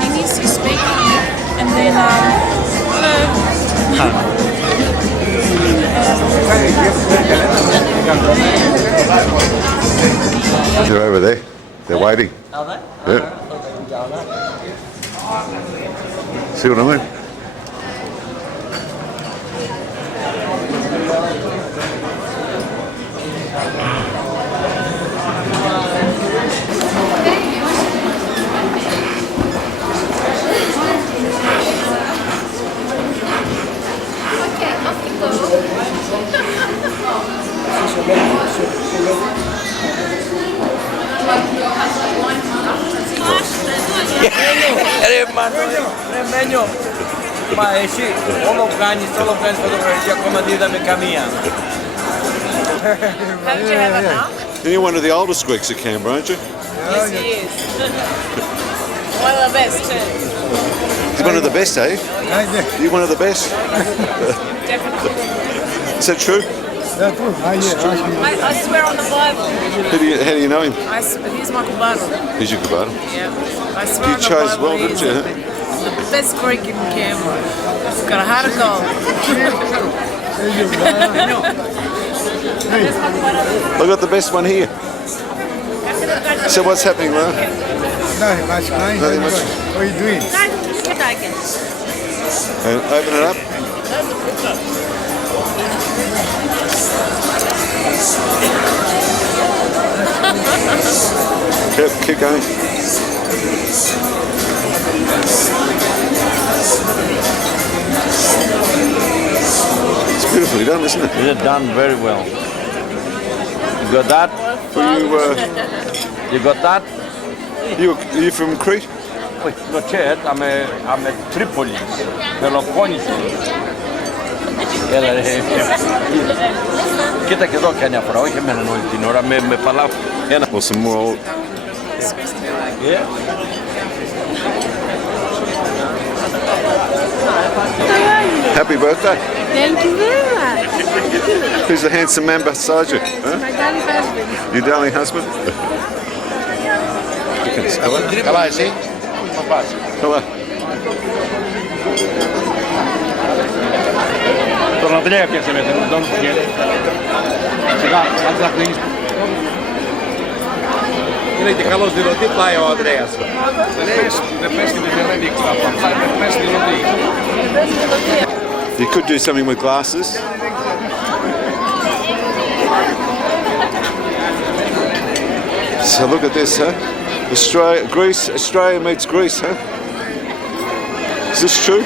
Dennis is speaking, and then They're over there. They're waiting. Are they? Yeah. See what I mean? Remenio, ma sì, solo cani fotografia come dire mi cammina. haven't you ever now? You're one of the oldest Greeks at Canberra, aren't you? Yes, he is. One of the best too. He's one of the best, eh? You're one of the best. Definitely. Is that true? I swear on the Bible. How do you know him? He's my Bible. He's your Kubata. Yeah. I swear You on the chose Bible. well, didn't he's you? The best Greek in Canberra. He's got a heart of gold. I got the best one here. So what's happening, Ron? Nothing much, mate. Nothing much. What are you doing? And open it up. Keep going. It's beautifully done, isn't it? It's done very well. You got that? You got that? Are you from Crete? Wait, not yet. I'm a Tripoli, Peloponnesus. Κοίτα και εδώ κάνει αφορά, όχι εμένα όλη την ώρα, με παλάβω. Or some more. Yeah. Happy birthday. Thank you very much. Who's the handsome man beside you? Huh? My darling husband. Your darling husband? Hello. Καλά εσύ, θα πας. Hello. Τώρα δεν έπιαξε με τον Ντόν Φουγγέλ. Σιγά, αν θα κλείνεις. Είναι και καλός δηλωτή, πάει ο Ανδρέας. Δεν πες την Ελένη εξτράπα, πες δηλωτή. You could do something with glasses. So look at this, huh? Australia meets Greece, huh? Is this true?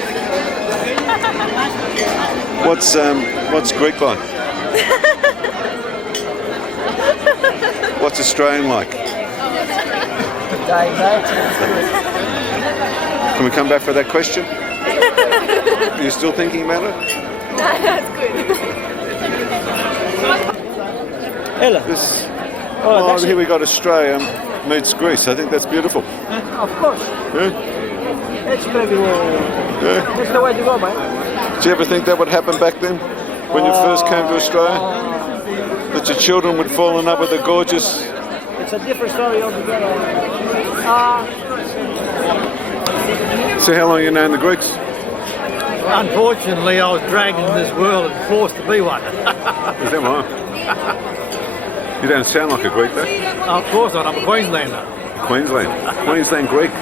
What's Greek like? What's Australian like? Can we come back for that question? Are you still thinking about it? That's good. Έλα. Oh, here we got Australia meets Greece. I think that's beautiful. Of course. Yeah? It's pretty well. Yeah. That's the way to go, man. Did you ever think that would happen back then, when you first came to Australia? That your children would fall in love with the gorgeous... It's a different story altogether. So how long you known the Greeks? Unfortunately, I was dragged into this world and forced to be one. Is that right? You don't sound like a Greek though. Of course not, I'm a Queenslander. Queensland Greek.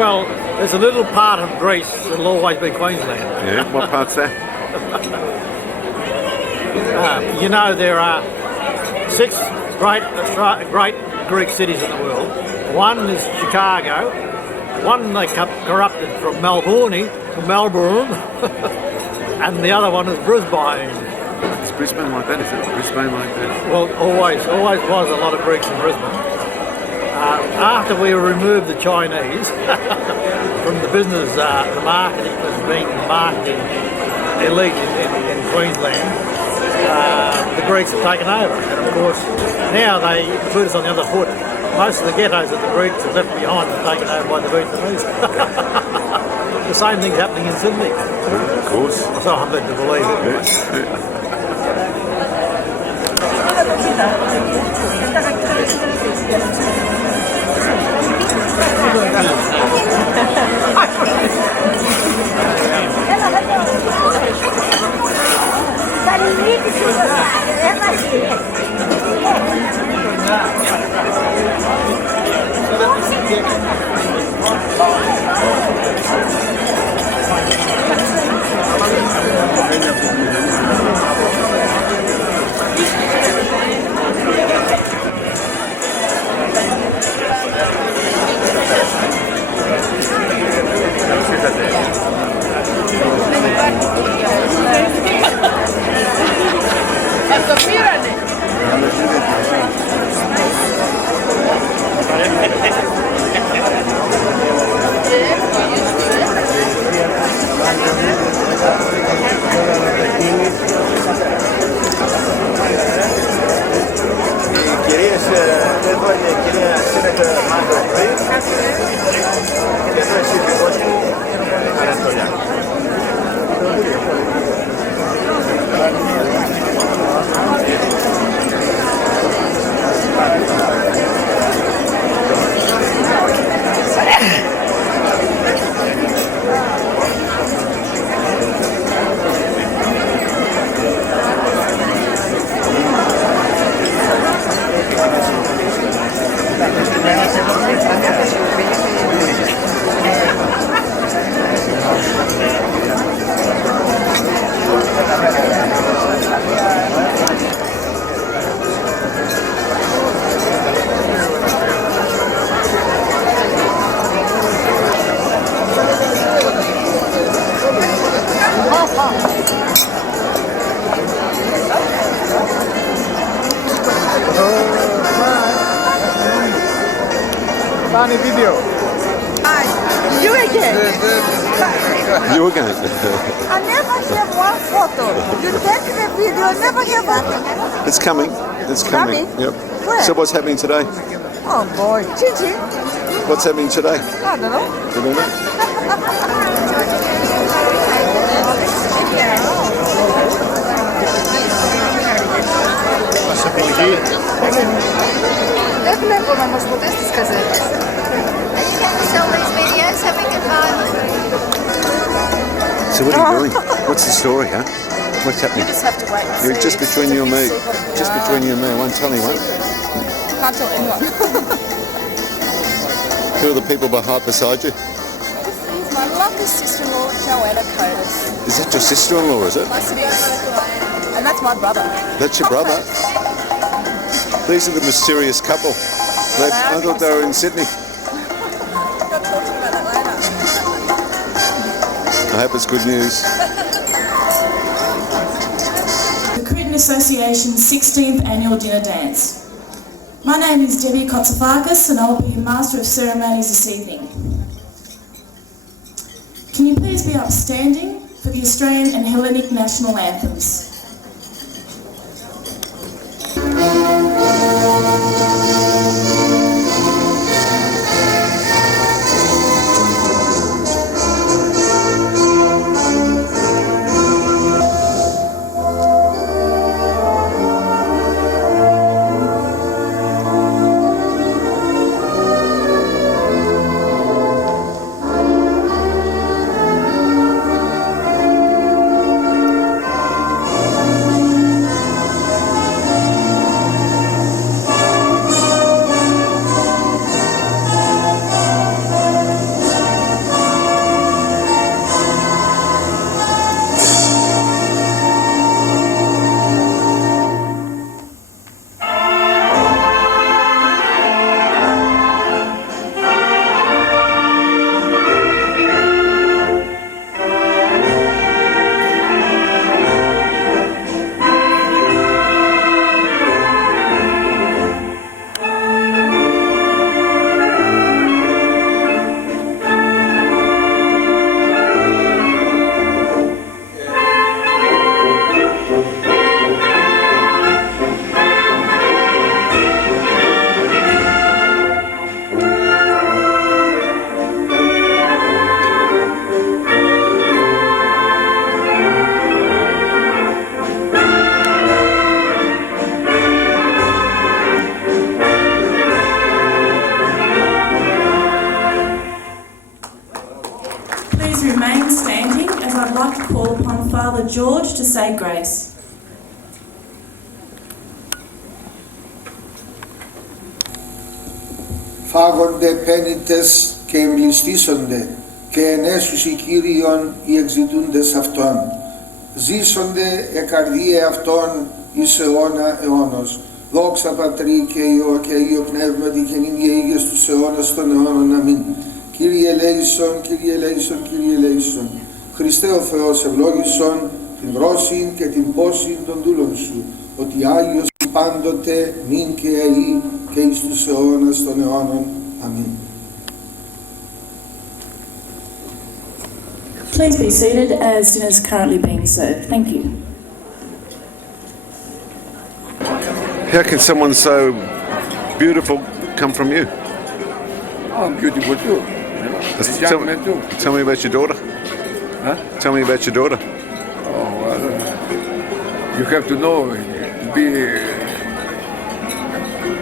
Well, there's a little part of Greece that'll always be Queensland. Yeah, what part's that? You know, there are 6 great Greek cities in the world. One is Chicago, one they corrupted from Melbourne to Melbourne, and the other one is Brisbane. It's Brisbane like that, is it? Brisbane like that? Well, always was a lot of Greeks in Brisbane. After we removed the Chinese from the business, the marketing was being marketed elite in Queensland, the Greeks have taken over. And of course, now they put us on the other foot. Most of the ghettos that the Greeks have left behind are taken over by the Vietnamese. The same thing's happening in Sydney. Of course. So I'm led to believe it. Yeah. Κυρίες, εδώ είναι η κυρία Σύνεχα Battle of Crete και εδώ εσύ δικός μου Ανατολιά. Funny video. Hi, you again. You again? I never have one photo. You take the video, never have one. It's coming. It's coming. Coming? Yep. Where? So what's happening today? Oh boy, Chichi. What's happening today? I don't know. You don't know? Δεν βλέπουμε όμως ποτέ στις καζέτες. So what are you doing? What's the story, huh? What's happening? You just have to wait and You're see. just between you and me. Just between you and me. I won't tell anyone. Can't tell anyone. Who are the people beside you? He's my lovely sister-in-law, Joanna Cretans. Is that your sister-in-law, is it? Nice to meet you. And that's my brother. That's your brother? These are the mysterious couple. I thought they were in Sydney. I'll talk to you about that later. I hope it's good news. The Cretan Association's 16th annual dinner dance. My name is Debbie Kotsafakis and I'll be your Master of Ceremonies this evening. Can you please be upstanding for the Australian and Hellenic national anthems? standing as I'd like to call upon Father George to say grace. Φάγονται πένητες και εμπληστήσονται και ενέσουσι Κύριον οι εξητούντες αυτών. Ζήσονται εκαρδίε αυτών εις αιώνα αιώνος. Δόξα Πατρί και Υιό και Υιό Πνεύματι και νυν και ήγες τους αιώνας των αιώνων. Αμήν. Κύριε ελέησον, Κύριε ελέησον, Κύριε ελέησον. Χριστέ ο Θεός ευλόγησον την γρόσιν και την πόσιν των δούλων σου, ότι Άγιος πάντοτε νυν και αεί και εις τους αιώνας των αιώνων. Αμήν. Please be seated as dinner is currently being served. Thank you. How can someone so beautiful come from you? Oh, I'm beautiful too. Tell me about your daughter. Huh? Tell me about your daughter. Oh, well, you have to know, be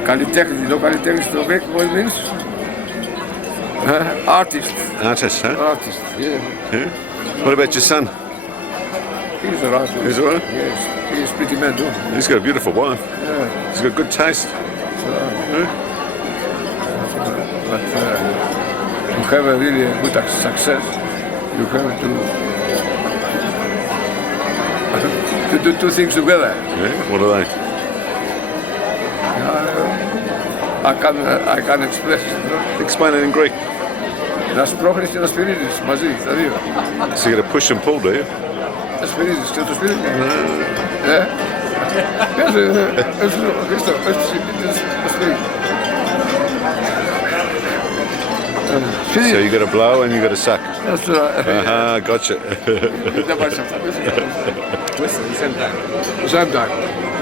καλλιτέχνη, no καλλιτέχνη στο Greek, what it means? Artist. Artist, huh? Artist, yeah. Yeah. What about your son? He's an artist. He's all right? Yes, he's pretty man too. He's got a beautiful wife. Yeah. He's got good taste. Yeah. But to have a really good success, you have to do two things together. Yeah. What are they? I can't express. Explain it in Greek. Να σπρώχνεις και να σφυρίζεις μαζί, τα δύο. So you got to push and pull, do you? Να σφυρίζεις και να το σφυρίζεις. Χρήστο, πες τους συμπίτες να σφυρίζεις. So you got to blow and you got to suck. That's right. Gotcha. Δεν πάρεις αυτά. Same time.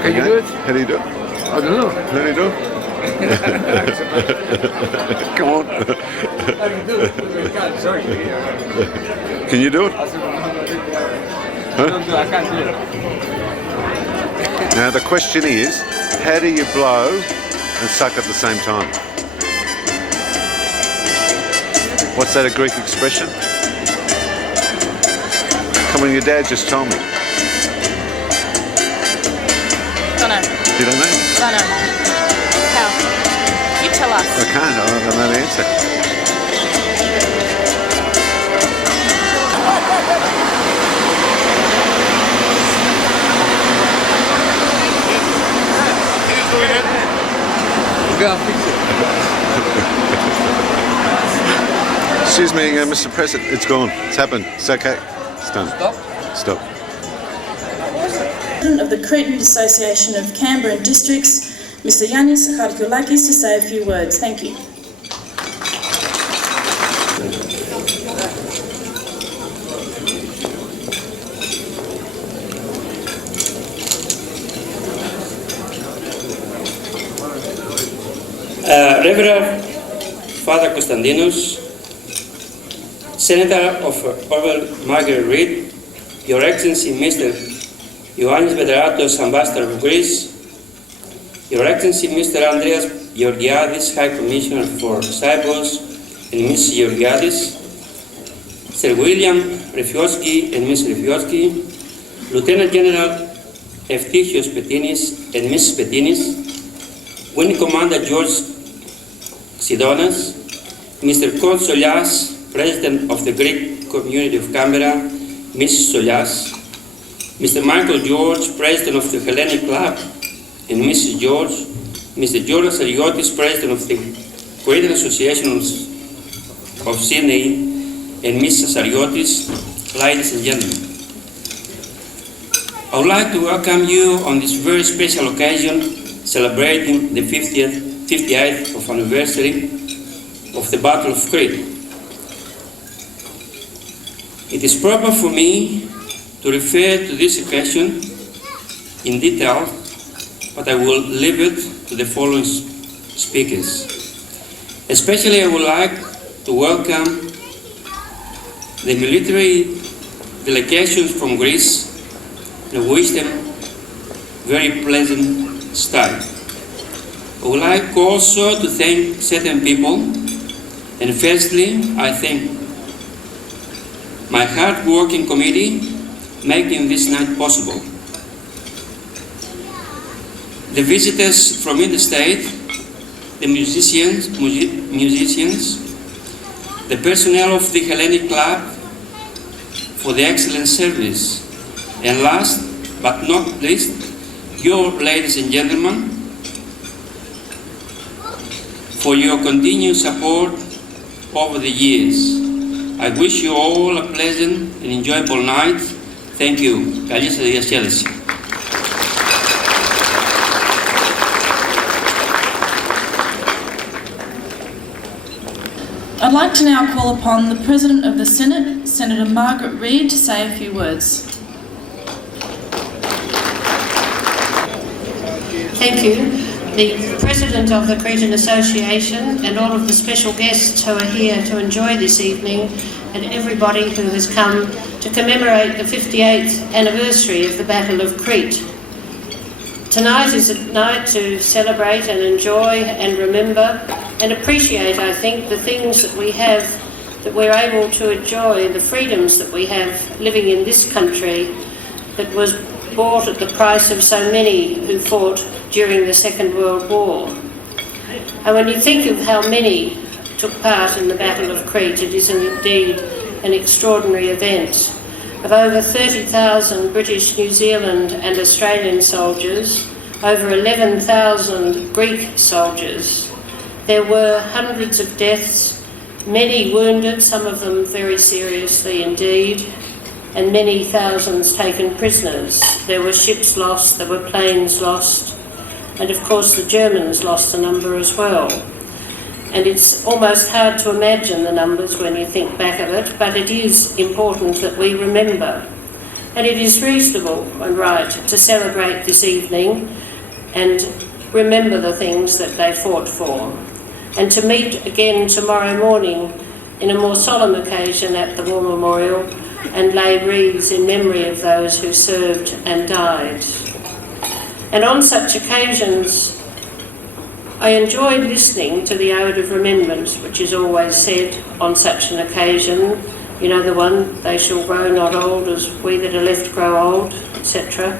Can you do it? How do you do it? I don't know. How do you do it? Come on. Can you do it? Huh? I can't do it. Now the question is, how do you blow and suck at the same time? What's that, a Greek expression? Come on, your dad just told me. Don't know. You don't know? Don't know. How? You tell us. I can't, I don't know the answer. Excuse me, Mr. President, it's gone. It's happened. It's okay. It's done. Stop. Stop. President of the Cretan Association of Canberra and Districts, Mr. Yannis Harkoulakis, to say a few words. Thank you. Reverend Father Konstantinos, Senator of Orwell Margaret Reed, Your Excellency Mr. Ioannis Bederatos, Ambassador of Greece, Your Excellency Mr. Andreas Georgiadis, High Commissioner for Cyprus, and Ms. Georgiadis, Sir William Refioski and Ms. Refioski, Lieutenant General Eftichios Petinis and Mrs. Petinis, Wing Commander George Sidonas, Mr. Kod Solias, President of the Greek Community of Canberra, Mrs. Solias, Mr. Michael George, President of the Hellenic Club, and Mrs. George, Mr. George Sariotis, President of the Cretan Association of Sydney, and Mrs. Sariotis, ladies and gentlemen. I would like to welcome you on this very special occasion, celebrating the 58th anniversary of the Battle of Crete. It is proper for me to refer to this occasion in detail, but I will leave it to the following speakers. Especially I would like to welcome the military delegations from Greece and wish them very pleasant stay. I would like also to thank certain people, and firstly I thank my hard-working committee making this night possible, the visitors from interstate, the musicians, the personnel of the Hellenic Club for the excellent service, and last but not least, your ladies and gentlemen, for your continued support over the years. I wish you all a pleasant and enjoyable night. Thank you. Καλή σας διασκέδαση. I'd like to now call upon the President of the Senate, Senator Margaret Reid, to say a few words. Thank you. The President of the Cretan Association and all of the special guests who are here to enjoy this evening, and everybody who has come to commemorate the 58th anniversary of the Battle of Crete. Tonight is a night to celebrate and enjoy and remember and appreciate, I think, the things that we have, that we're able to enjoy, the freedoms that we have living in this country that was bought at the price of so many who fought during the Second World War. And when you think of how many took part in the Battle of Crete, it is indeed an extraordinary event. Of over 30,000 British, New Zealand and Australian soldiers, over 11,000 Greek soldiers. There were hundreds of deaths, many wounded, some of them very seriously indeed, and many thousands taken prisoners. There were ships lost, there were planes lost, and of course the Germans lost a number as well. And it's almost hard to imagine the numbers when you think back of it, but it is important that we remember. And it is reasonable and right to celebrate this evening and remember the things that they fought for. And to meet again tomorrow morning in a more solemn occasion at the War Memorial and lay wreaths in memory of those who served and died. And on such occasions, I enjoyed listening to the Ode of Remembrance, which is always said on such an occasion. You know the one, they shall grow not old as we that are left grow old, etc.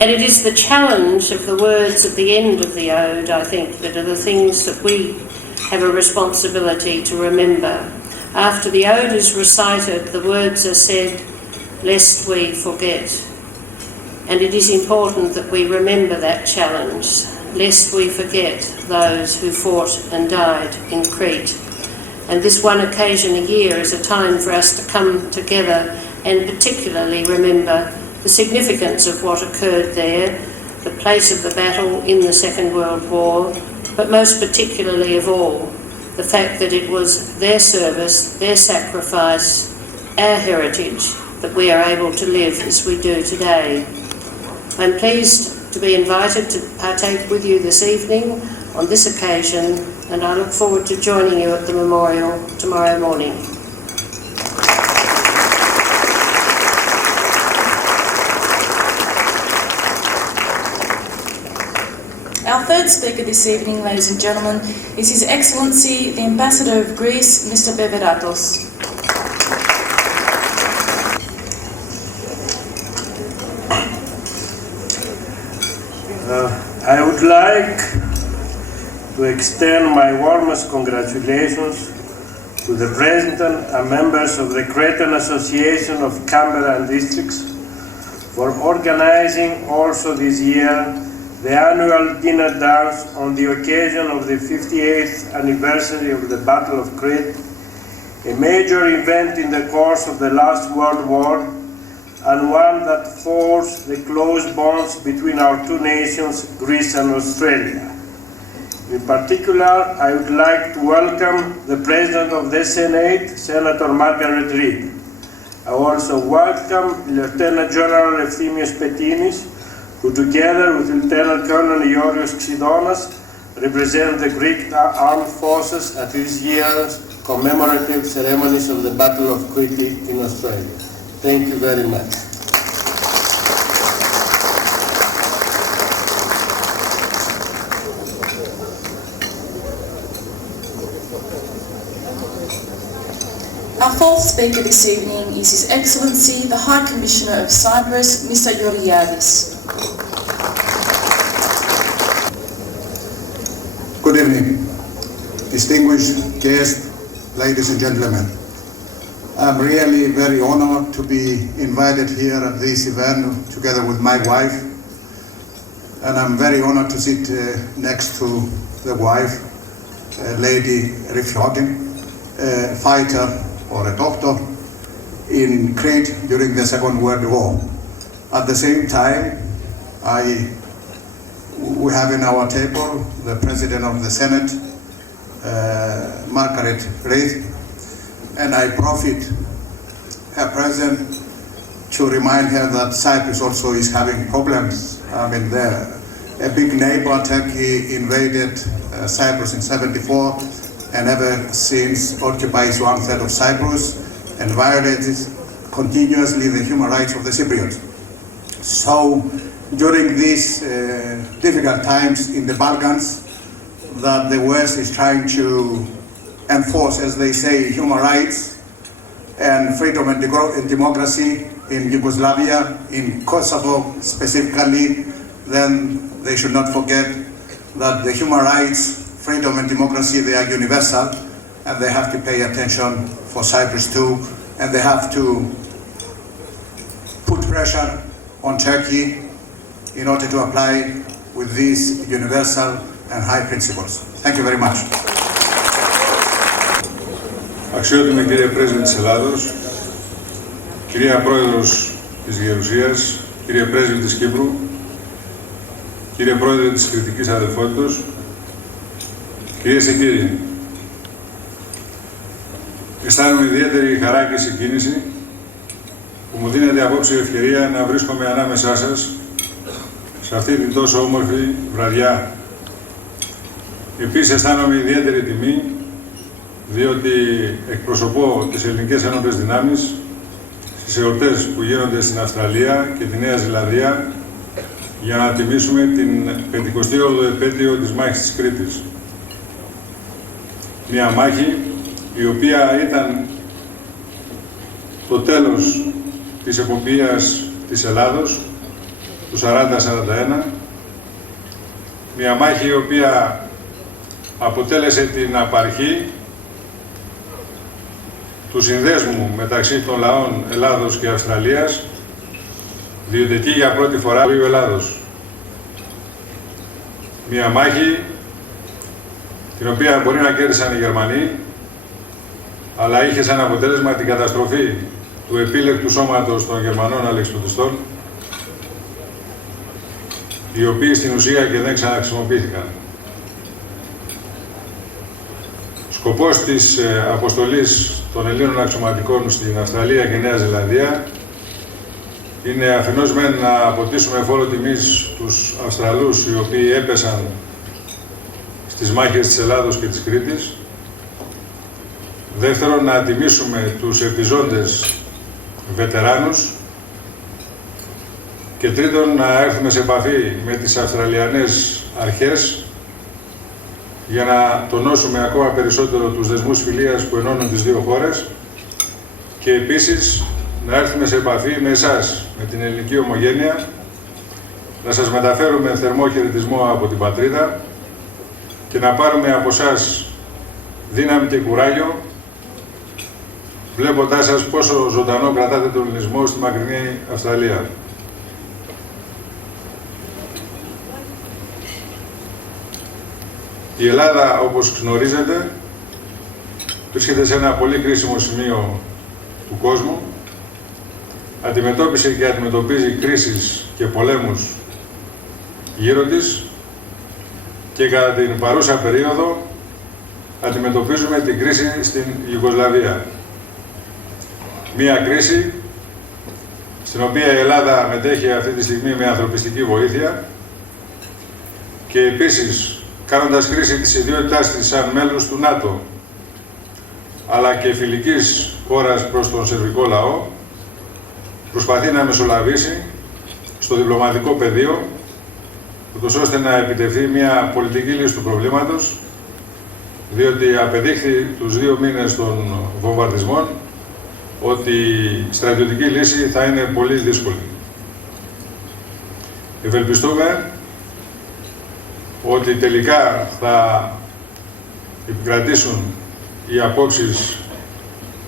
And it is the challenge of the words at the end of the ode, I think, that are the things that we have a responsibility to remember. After the ode is recited, the words are said, lest we forget. And it is important that we remember that challenge, lest we forget those who fought and died in Crete. And this one occasion a year is a time for us to come together and particularly remember the significance of what occurred there, the place of the battle in the Second World War, but most particularly of all, the fact that it was their service, their sacrifice, our heritage, that we are able to live as we do today. I'm pleased to be invited to partake with you this evening on this occasion, and I look forward to joining you at the memorial tomorrow morning. Our third speaker this evening, ladies and gentlemen, is His Excellency, the Ambassador of Greece, Mr. Beveratos. I would like to extend my warmest congratulations to the President and members of the Cretan Association of Canberra and Districts for organizing also this year the annual dinner dance on the occasion of the 58th anniversary of the Battle of Crete, a major event in the course of the last World War, and one that forged the close bonds between our two nations, Greece and Australia. In particular, I would like to welcome the President of the Senate, Senator Margaret Reid. I also welcome Lieutenant General Efthymios Petinis, who together with Lieutenant Colonel Iorios Xidonas represent the Greek armed forces at this year's commemorative ceremonies of the Battle of Crete in Australia. Thank you very much. Our fourth speaker this evening is His Excellency, the High Commissioner of Cyprus, Mr. Georgiadis. Good evening, distinguished guests, ladies and gentlemen. I'm really very honored to be invited here at this event together with my wife, and I'm very honored to sit next to the wife, Lady Rifiotin, a fighter or a doctor in Crete during the Second World War. At the same time, we have in our table the President of the Senate, Margaret Reith, and I profit her presence to remind her that Cyprus also is having problems. I mean, a big neighbor, Turkey, invaded Cyprus in '74 and ever since occupies 1/3 of Cyprus and violates continuously the human rights of the Cypriots. So during these difficult times in the Balkans, that the West is trying to enforce, as they say, human rights and freedom and democracy in Yugoslavia, in Kosovo specifically, then they should not forget that the human rights, freedom and democracy, they are universal, and they have to pay attention for Cyprus too, and they have to put pressure on Turkey in order to apply with these universal and high principles. Thank you very much. Αξιότιμη κύριε Πρέσβη της Ελλάδος, κυρία Πρόεδρος της Γερουσίας, κύριε Πρέσβη της Κύπρου, κύριε Πρόεδρε της Κρητικής Αδελφότητος, κυρίες και κύριοι, αισθάνομαι ιδιαίτερη χαρά και συγκίνηση που μου δίνεται απόψε η ευκαιρία να βρίσκομαι ανάμεσά σας σε αυτή την τόσο όμορφη βραδιά. Επίσης αισθάνομαι ιδιαίτερη τιμή διότι εκπροσωπώ τις ελληνικές ενόπλες δυνάμεις στις εορτές που γίνονται στην Αυστραλία και τη Νέα Ζηλανδία για να τιμήσουμε την 58η επέτειο της μάχης της Κρήτης. Μια μάχη η οποία ήταν το τέλος της εποπτείας της Ελλάδος του 40-41, μια μάχη η οποία αποτέλεσε την απαρχή του συνδέσμου μεταξύ των λαών Ελλάδος και Αυστραλίας, διότι εκεί για πρώτη φορά ο Ελλάδος. Μια μάχη την οποία μπορεί να κέρδισαν οι Γερμανοί, αλλά είχε σαν αποτέλεσμα την καταστροφή του επίλεκτου σώματος των Γερμανών αλεξιπτωτιστών, οι οποίοι στην ουσία και δεν ξαναχρησιμοποιήθηκαν. Σκοπός της αποστολής των Ελλήνων αξιωματικών στην Αυστραλία και Νέα Ζηλανδία είναι αφενός μεν να αποτίσουμε φόρο τιμής τους Αυστραλούς οι οποίοι έπεσαν στις μάχες της Ελλάδος και της Κρήτης. Δεύτερον, να τιμήσουμε τους επιζώντες βετεράνους. Και τρίτον, να έρθουμε σε επαφή με τις Αυστραλιανές αρχές για να τονώσουμε ακόμα περισσότερο τους δεσμούς φιλίας που ενώνουν τις δύο χώρες και επίσης να έρθουμε σε επαφή με εσάς, με την ελληνική ομογένεια, να σας μεταφέρουμε θερμό χαιρετισμό από την πατρίδα και να πάρουμε από εσάς δύναμη και κουράγιο, βλέποντάς σας πόσο ζωντανό κρατάτε τον ελληνισμό στη μακρινή Αυστραλία. Η Ελλάδα, όπως γνωρίζετε, βρίσκεται σε ένα πολύ κρίσιμο σημείο του κόσμου. Αντιμετώπισε και αντιμετωπίζει κρίσεις και πολέμους γύρω της και κατά την παρούσα περίοδο αντιμετωπίζουμε την κρίση στην Ιουγκοσλαβία. Μία κρίση στην οποία η Ελλάδα μετέχει αυτή τη στιγμή με ανθρωπιστική βοήθεια και επίσης κάνοντας χρήση της ιδιότητάς της σαν μέλος του ΝΑΤΟ, αλλά και φιλικής χώρας προς τον σερβικό λαό, προσπαθεί να μεσολαβήσει στο διπλωματικό πεδίο, ούτως ώστε να επιτευχθεί μια πολιτική λύση του προβλήματος, διότι απεδείχθη τους 2 μήνες των βομβαρδισμών ότι η στρατιωτική λύση θα είναι πολύ δύσκολη. Ευελπιστούμε ότι τελικά θα επικρατήσουν οι απόψεις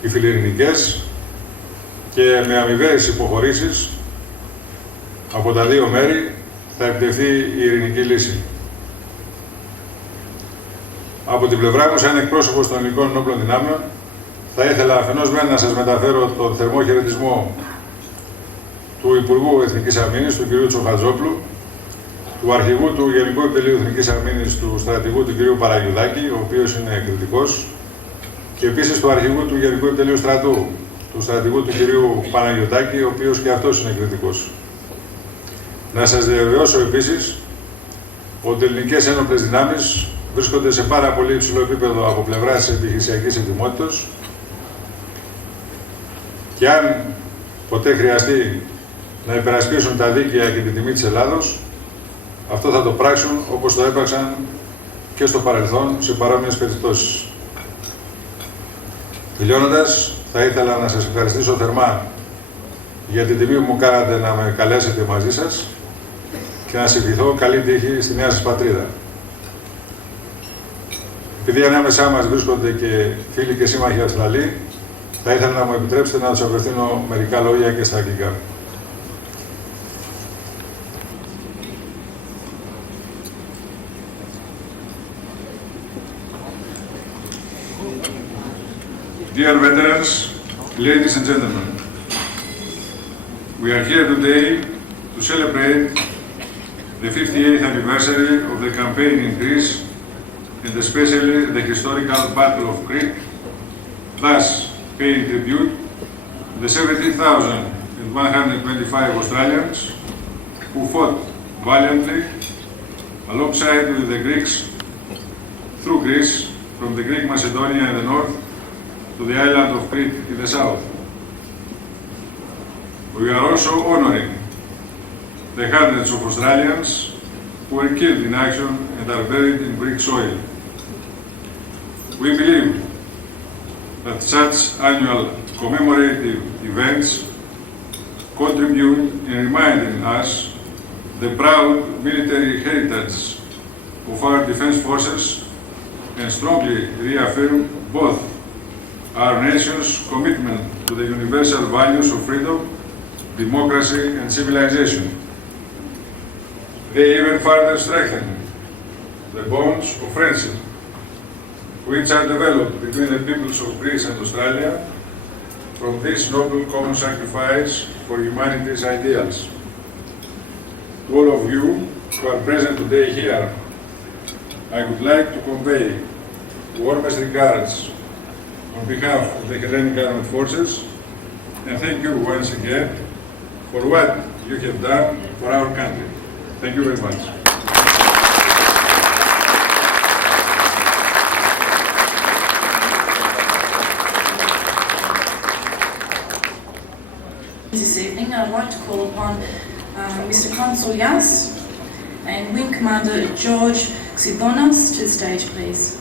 οι φιλιρηνικές και με αμοιβαίες υποχωρήσεις από τα δύο μέρη θα επιτευχθεί η ειρηνική λύση. Από την πλευρά μου, σαν εκπρόσωπος των ελληνικών ενόπλων δυνάμεων, θα ήθελα αφενός να σας μεταφέρω τον θερμό χαιρετισμό του Υπουργού Εθνικής Αμήνης, του κ. Τσοχατζόπουλου, του Αρχηγού του Γενικού Επιτελείου Εθνικής Αμήνης, του στρατηγού του κ. Παραγιουδάκη, ο οποίος είναι κριτικός, και επίσης του Αρχηγού του Γενικού Επιτελείου Στρατού, του στρατηγού του κ. Παναγιωτάκη, ο οποίος και αυτός είναι κριτικός. Να σας διαβεβαιώσω επίσης ότι οι ελληνικές ένοπλες δυνάμεις βρίσκονται σε πάρα πολύ υψηλό επίπεδο από πλευράς επιχειρησιακής ετοιμότητας και αν ποτέ χρειαστεί να υπερασπίσουν τα δίκαια και την τιμή της Ελλάδος, αυτό θα το πράξουν όπως το έπραξαν και στο παρελθόν σε παρόμοιες περιπτώσεις. Τελειώνοντας, θα ήθελα να σας ευχαριστήσω θερμά για την τιμή που μου κάνατε να με καλέσετε μαζί σας και να σας ευχηθώ καλή τύχη στη νέα σας πατρίδα. Επειδή ανάμεσά μας βρίσκονται και φίλοι και σύμμαχοι Αυστραλοί, θα ήθελα να μου επιτρέψετε να τους απευθύνω μερικά λόγια και στα αγγλικά. Dear veterans, ladies and gentlemen, we are here today to celebrate the 58th anniversary of the campaign in Greece and especially the historical Battle of Crete, thus paying tribute to the 17,125 Australians who fought valiantly alongside with the Greeks through Greece from the Greek Macedonia in the north to the island of Crete in the south. We are also honoring the hundreds of Australians who were killed in action and are buried in Greek soil. We believe that such annual commemorative events contribute in reminding us the proud military heritage of our defense forces and strongly reaffirm both our nation's commitment to the universal values of freedom, democracy and civilization. They even further strengthen the bonds of friendship which are developed between the peoples of Greece and Australia from this noble common sacrifice for humanity's ideals. To all of you who are present today here, I would like to convey warmest regards on behalf of the Hellenic Armed Forces and thank you once again for what you have done for our country. Thank you very much. This evening, I'd like to call upon Mr. Consul Yas and Wing Commander George Xibonas to the stage, please.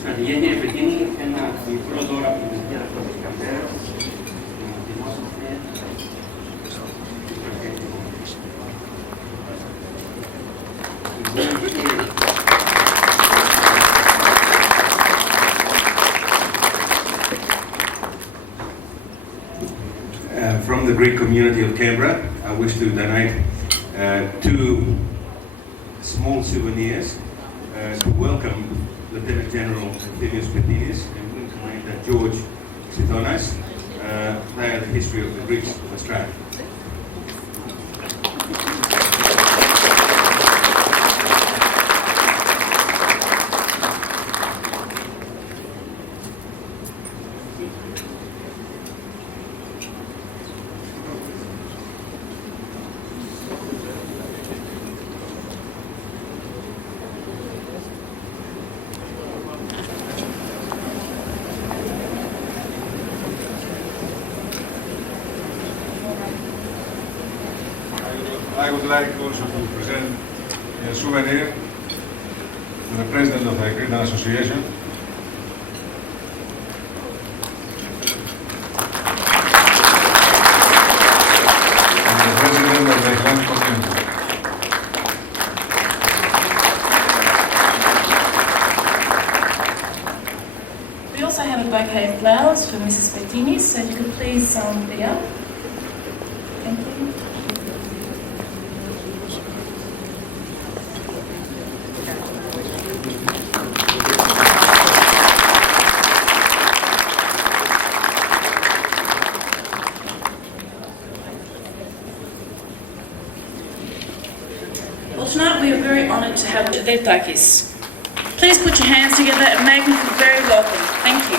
Στρατηγένεια Εφετίνη, ένα μικρό δώρο από την Αncient Canberra. From the Greek community of Canberra, I wish to donate 2 small souvenirs to welcome Lieutenant General Efthymios Petinis and Wing Commander George Xibonas. They are the history of the Greeks of Australia. I would like also to present a souvenir to the President of the Cretan Association. And the President of the Islamic Community. We also have a bouquet of flowers for Mrs. Bettini, so if you could please be up. Thank you. Well, tonight we are very honoured to have their Takis. Please put your hands together and make me feel very welcome. Thank you.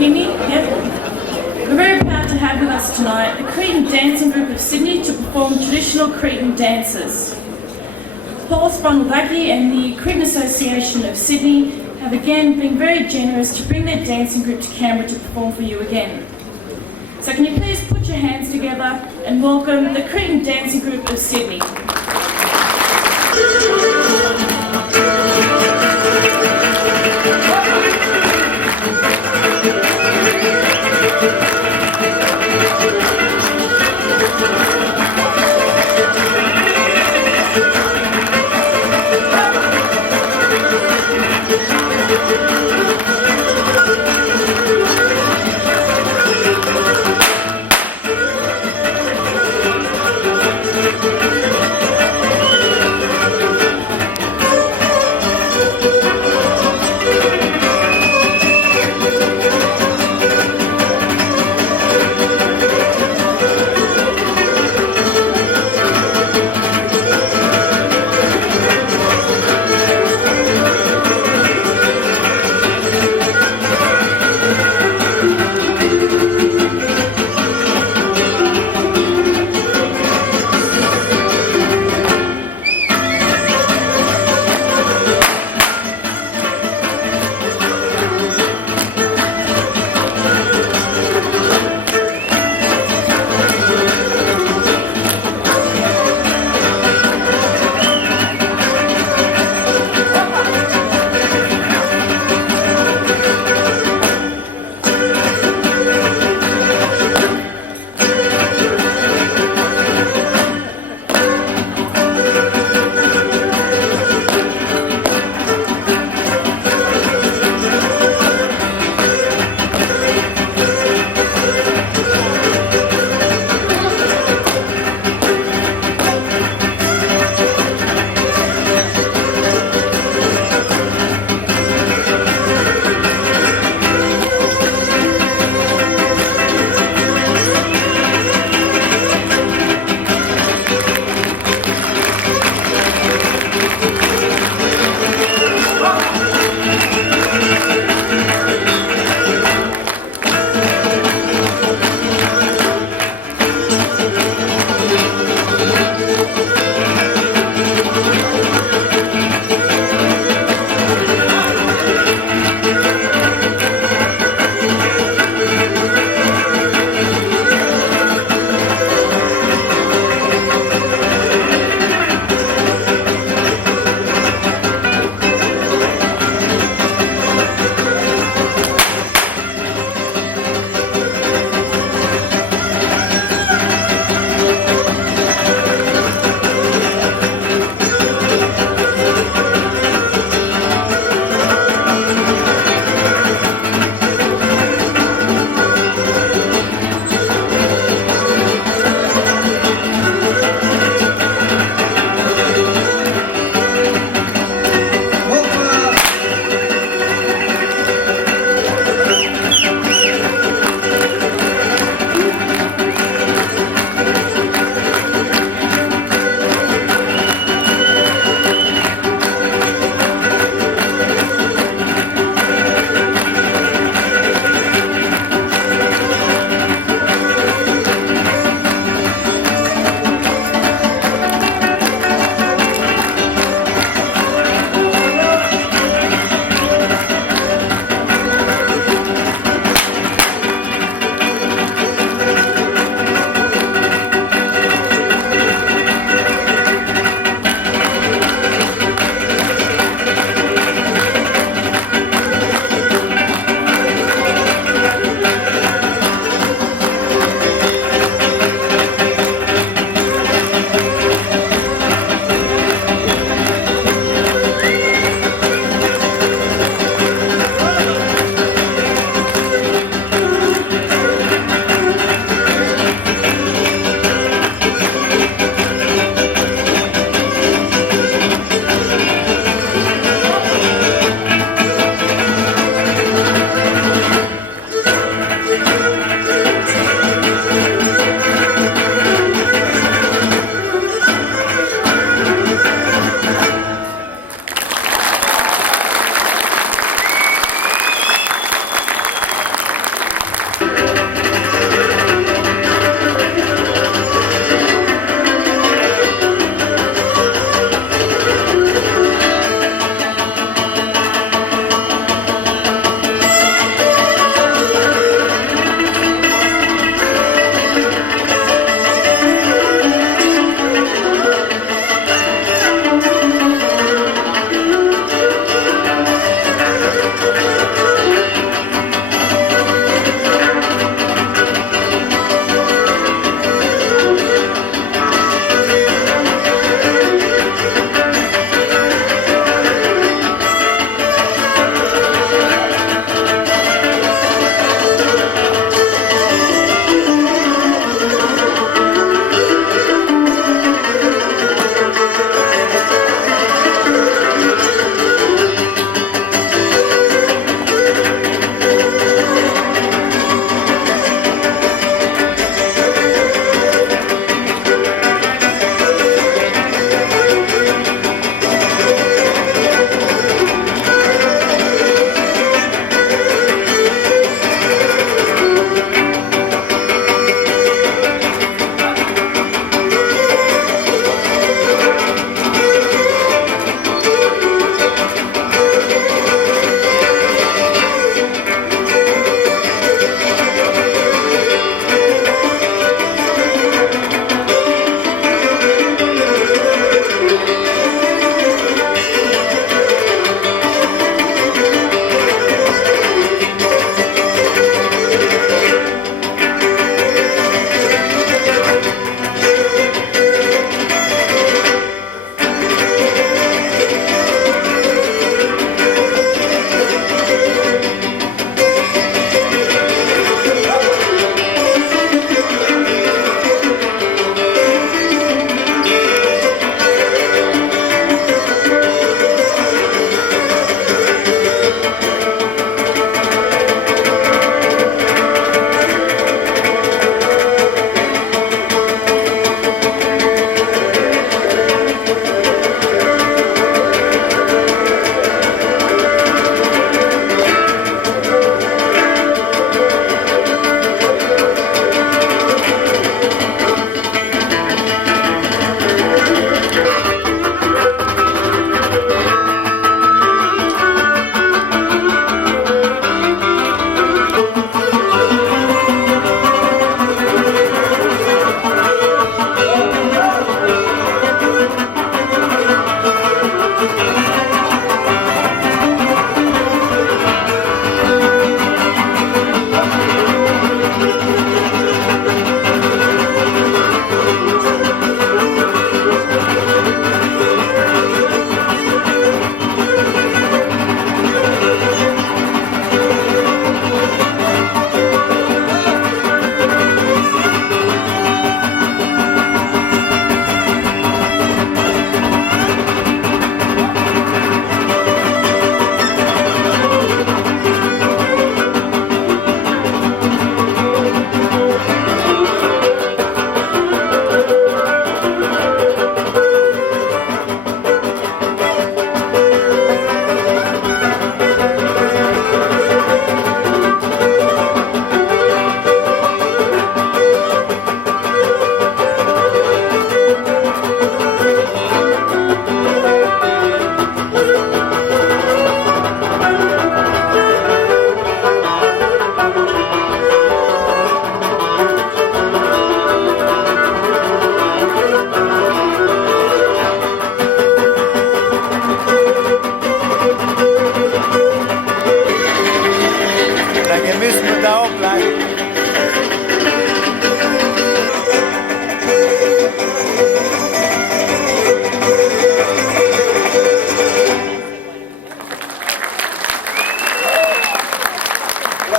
hear me? Yep. We're very proud to have with us tonight the Cretan Dancing Group of Sydney to perform traditional Cretan dances. Paul Spronelaki and the Cretan Association of Sydney have again been very generous to bring their dancing group to Canberra to perform for you again. So can you please put your hands together and welcome the Cretan Dancing Group of Sydney.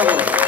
Μπράβο.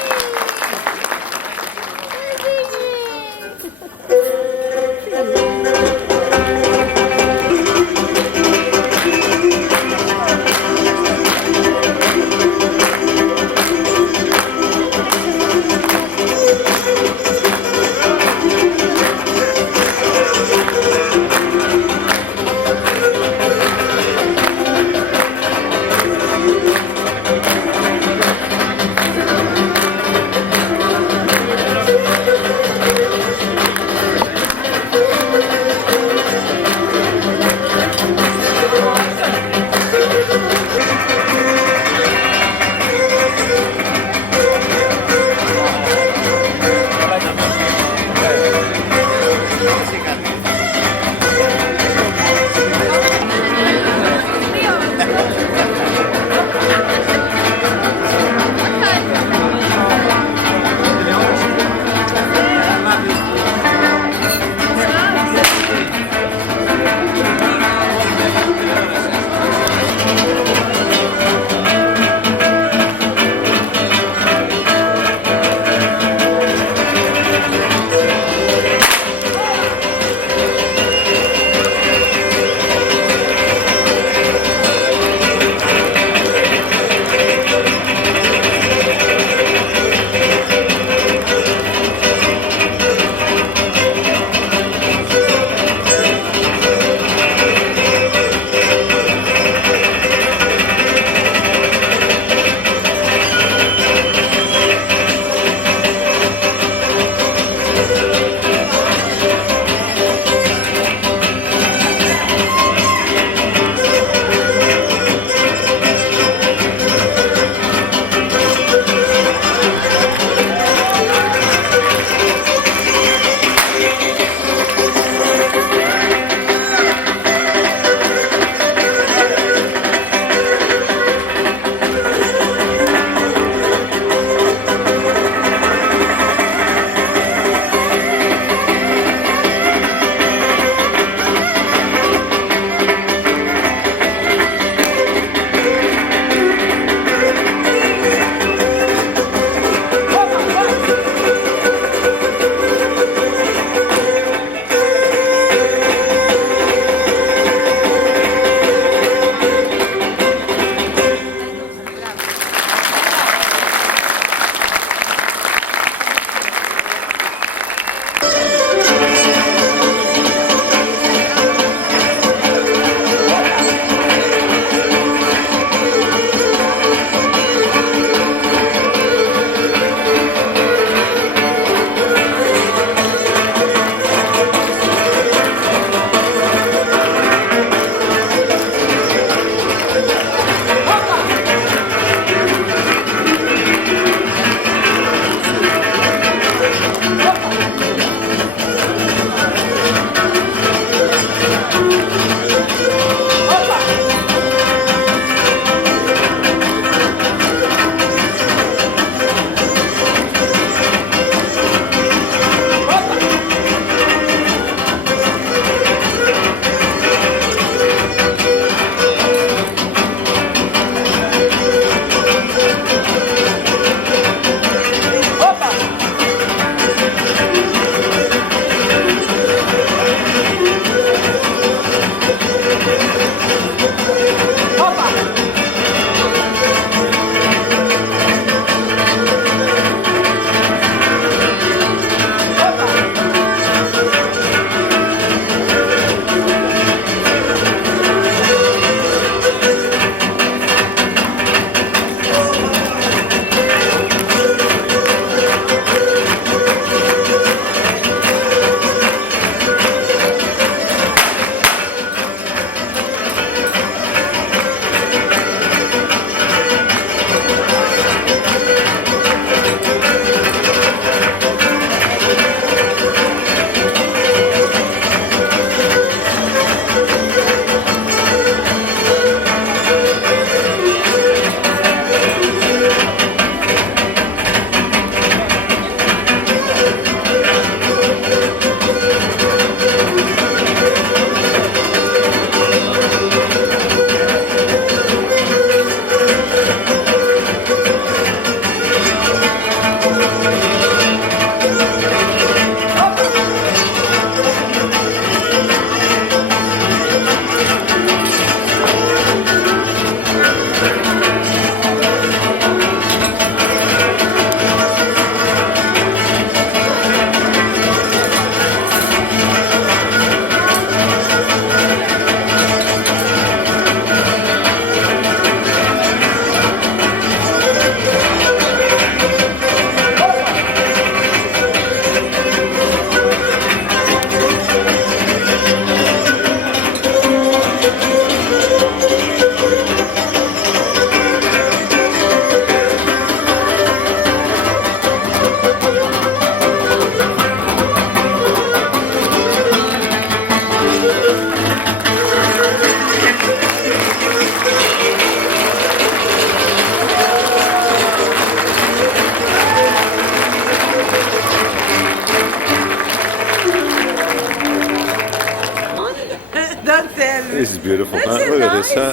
beautiful, huh? Look at this, huh?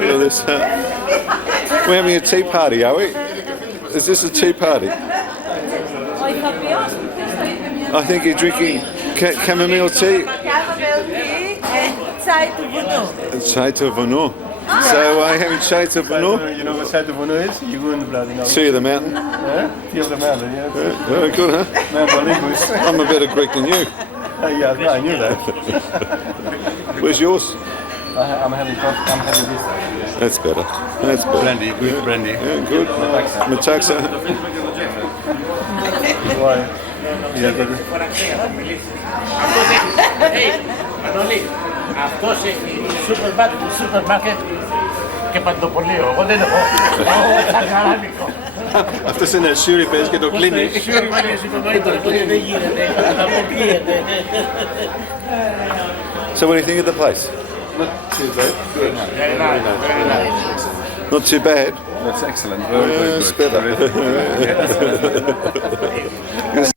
Look at this, huh? We're having a tea party, are we? Is this a tea party? I think you're drinking chamomile tea. Chamomile tea and chai to vunu. Chai to vunu. So we're having chai to vunu. You know what chai to vunu is? You go in the bloody know. Tea of the mountain. Tea of the mountain, yeah. Very good, huh? I'm a better Greek than you. Yeah, I knew that. Where's yours? I'm having this. That's better. That's better. Brandy, good brandy. Yeah, good. Metaxa. Why? Yeah, but... Αυτός έχει σούπερ μάρκετ και παντοπολείο. Εγώ δεν έχω. Αυτός είναι σιούρι πες και το κλείνει. Σιούρι πες και το κλείνει. Δεν γίνεται. Αποκλείεται. So what do you think of the place? Not too bad. Good. Very nice. Very nice. Not too bad? That's excellent. Very, very It's good. better.